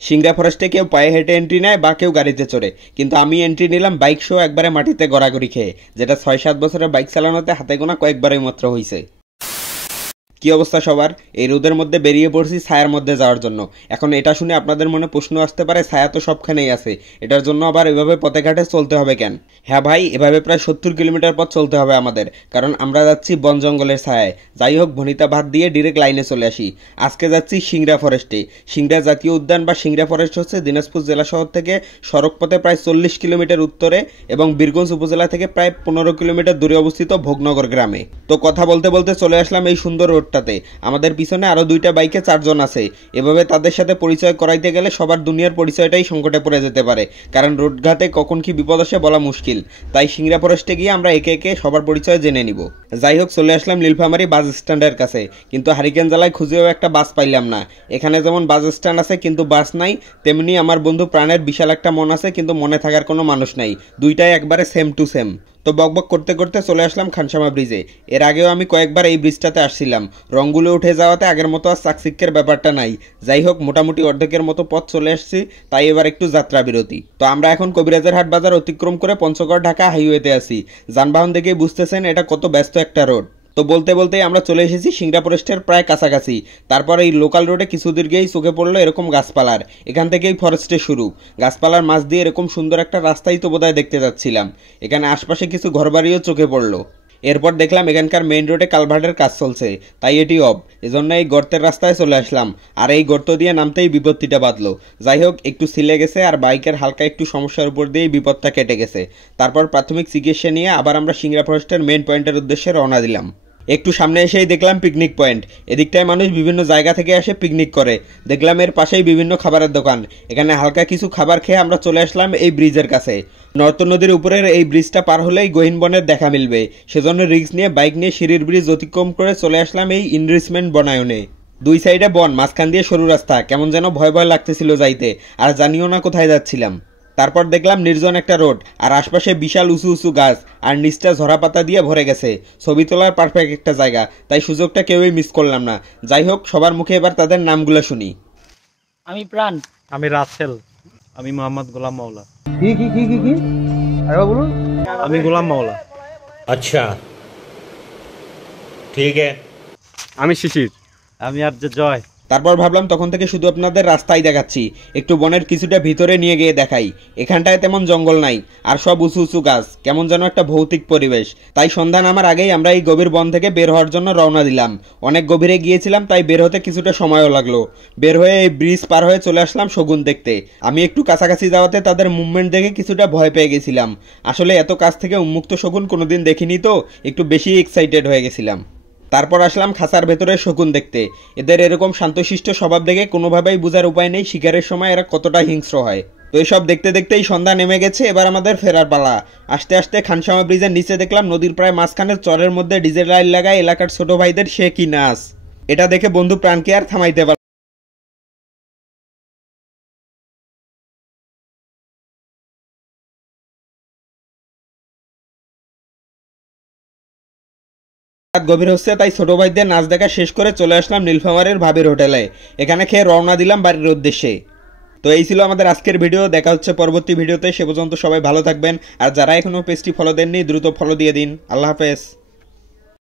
সিংড়া ফরেস্টে কেউ পায়ে হেঁটে এন্ট্রি নেয় বা কেউ গাড়িতে চড়ে, কিন্তু আমি এন্ট্রি নিলাম বাইক শো একবারে মাটিতে গড়াগড়ি খেয়ে, যেটা 6-7 বছরের বাইক চালানোতে হাতে গোনা কয়েকবারই মাত্র হয়েছে। কি অবস্থা সবার? এই রোদের মধ্যে বেরিয়ে পড়ছি ছায়ার মধ্যে যাওয়ার জন্য। এখন এটা শুনে আপনাদের মনে প্রশ্ন আসতে পারে, ছায়া তো সবখানেই আছে, এটার জন্য আবার এভাবে পথে ঘাটে চলতে হবে কেন? হ্যাঁ ভাই, এভাবে প্রায় 70 কিলোমিটার পথ চলতে হবে আমাদের, কারণ আমরা যাচ্ছি বন জঙ্গলের ছায়ায়। যাই হোক, ভনিতা ভাত দিয়ে ডিরেক্ট লাইনে চলে আসি। আজকে যাচ্ছি সিংড়া ফরেস্টে। সিংড়া জাতীয় উদ্যান বা সিংড়া ফরেস্ট হচ্ছে দিনাজপুর জেলা শহর থেকে সড়ক পথে প্রায় 40 কিলোমিটার উত্তরে এবং বীরগঞ্জ উপজেলা থেকে প্রায় 15 কিলোমিটার দূরে অবস্থিত ভোগনগর গ্রামে। তো কথা বলতে বলতে চলে আসলাম এই সুন্দর রোডটাতে। আমাদের পিছনে আরো 2টা বাইকে 4 জন আছে। এভাবে তাদের সাথে পরিচয় করাইতে গেলে সবার দুনিয়ার পরিচয়টাই সংকটে পড়ে যেতে পারে, কারণ রোডঘাটে কখন কি বিপদ আসে বলা মুশকিল। তাই সিংড়া ফরেস্টে গিয়ে আমরা একে একে সবার পরিচয় জেনে নিব। যাই হোক, চলে আসলাম নীলফামারী বাস স্ট্যান্ডের কাছে, কিন্তু হারিকেন জেলায় খুঁজেও একটা বাস পাইলাম না। এখানে যেমন বাস স্ট্যান্ড আছে কিন্তু বাস নাই, তেমনি আমার বন্ধু প্রাণের বিশাল একটা মন আছে কিন্তু মনে থাকার কোনো মানুষ নাই। দুইটাই একবারে সেম টু সেম। তো বকবক করতে করতে চলে আসলাম খানসামা ব্রিজে। এর আগেও আমি কয়েকবার এই ব্রিজটাতে আসছিলাম, রঙগুলো উঠে যাওয়াতে আগের মতো আর চাকচিক্যের ব্যাপারটা নাই। যাই হোক, মোটামুটি অর্ধেকের মতো পথ চলে আসছি, তাই এবার একটু যাত্রা বিরতি। তো আমরা এখন কবিরাজের হাট বাজার অতিক্রম করে পঞ্চগড় ঢাকা হাইওয়েতে আছি। যানবাহন দেখেই বুঝতেছেন এটা কত ব্যস্ত একটা রোড। তো বলতে বলতেই আমরা চলে এসেছি সিংড়া ফরেস্টের প্রায় কাছাকাছি। তারপর এই লোকাল রোডে কিছু দূর গিয়েই চোখে পড়লো এরকম গাছপালার, এখান থেকেই ফরেস্টে শুরু। গাছপালার মাঝ দিয়ে এরকম সুন্দর একটা রাস্তাই তো বোধহয় দেখতে যাচ্ছিলাম। এখানে আশপাশে কিছু ঘরবাড়িও চোখে পড়লো। এরপর দেখলাম এখানকার মেইন রোডে কালভার্টের কাজ চলছে, তাই এটি অফ, এজন্য এই গর্তের রাস্তায় চলে আসলাম। আর এই গর্ত দিয়ে নামতেই বিপত্তিটা বাঁধলো। যাই হোক, একটু ছিলে গেছে আর বাইকের হালকা একটু সমস্যার উপর দিয়েই বিপদটা কেটে গেছে। তারপর প্রাথমিক চিকিৎসা নিয়ে আবার আমরা সিংড়া ফরেস্টের মেইন পয়েন্টের উদ্দেশ্যে রওনা দিলাম। একটু সামনে এসেই দেখলাম পিকনিক পয়েন্ট। এদিকটায় মানুষ বিভিন্ন জায়গা থেকে এসে পিকনিক করে। দেখলাম এর পাশেই বিভিন্ন খাবারের দোকান। এখানে হালকা কিছু খাবার খেয়ে আমরা চলে আসলাম এই ব্রিজের কাছে। নর্ত নদীর উপরের এই ব্রিজটা পার হলেই গহীন বনের দেখা মিলবে, সেজন্য রিস্ক নিয়ে বাইক নিয়ে সিঁড়ির ব্রিজ অতিক্রম করে চলে আসলাম এই ইনরিচমেন্ট বনায়নে। দুই সাইডে বন, মাঝখান দিয়ে সরু রাস্তা, কেমন যেন ভয় ভয় লাগতেছিল যাইতে, আর জানিও না কোথায় যাচ্ছিলাম। তারপর দেখলাম নির্জন একটা রোড, আর আশপাশে বিশাল উঁচু উঁচু গাছ, আর নিচটা ঝরা পাতা দিয়ে ভরে গেছে। ছবি তোলার পারফেক্ট একটা জায়গা, তাই সুযোগটা কেউই মিস করলাম না। যাই হোক, সবার মুখে এবার তাদের নামগুলো শুনি। আমি প্রাণ। আমি রাসেল। আমি মোহাম্মদ গোলাম মাওলা। কি কি কি কি কি আরে বলুন। আমি গোলাম মাওলা। আচ্ছা, ঠিক আছে। আমি শিশির। আমি আর যে জয়। তারপর ভাবলাম তখন থেকে শুধু আপনাদের রাস্তাই দেখাচ্ছি, একটু বনের কিছুটা ভিতরে নিয়ে গিয়ে দেখাই। এখানটায় তেমন জঙ্গল নাই, আর সব উঁচু উঁচু গাছ, কেমন যেন একটা ভৌতিক পরিবেশ। তাই সন্ধ্যা নামার আগেই আমরা এই গভীর বন থেকে বের হওয়ার জন্য রওনা দিলাম। অনেক গভীরে গিয়েছিলাম, তাই বের হতে কিছুটা সময়ও লাগলো। বের হয়ে এই ব্রিজ পার হয়ে চলে আসলাম শগুন দেখতে। আমি একটু কাছাকাছি যাওয়াতে তাদের মুভমেন্ট দেখে কিছুটা ভয় পেয়ে গেছিলাম। আসলে এত কাছ থেকে উন্মুক্ত শগুন কোনোদিন দেখিনি, তো একটু বেশি এক্সাইটেড হয়ে গেছিলাম। তারপর আসলাম খাঁচার ভেতরে শকুন দেখতে। এদের এরকম শান্তশিষ্ট স্বভাব দেখে কোনোভাবেই বোঝার উপায় নেই শিকারের সময় এরা কতটা হিংস্র হয়। তো এসব দেখতে দেখতেই সন্ধ্যা নেমে গেছে, এবার আমাদের ফেরার পালা। আস্তে আস্তে খানসামা ব্রিজের নিচে দেখলাম নদীর প্রায় মাঝখানের চরের মধ্যে ডিজেল লাইট লাগায় এলাকার ছোট ভাইদের সে কি নাচ। এটা দেখে বন্ধু প্রাণকে আর থামাইতে পারল। রাত গভীর হচ্ছে, তাই ছোট ভাইদের নাচ দেখা শেষ করে চলে আসলাম নীলফামারীর ভাবির হোটেলে। এখানে খেয়ে রওনা দিলাম বাড়ির উদ্দেশ্যে। তো এই ছিল আমাদের আজকের ভিডিও। দেখা হচ্ছে পরবর্তী ভিডিওতে। সে পর্যন্ত সবাই ভালো থাকবেন, আর যারা এখনো পেজটি ফলো দেননি দ্রুত ফলো দিয়ে দিন। আল্লাহ হাফেজ।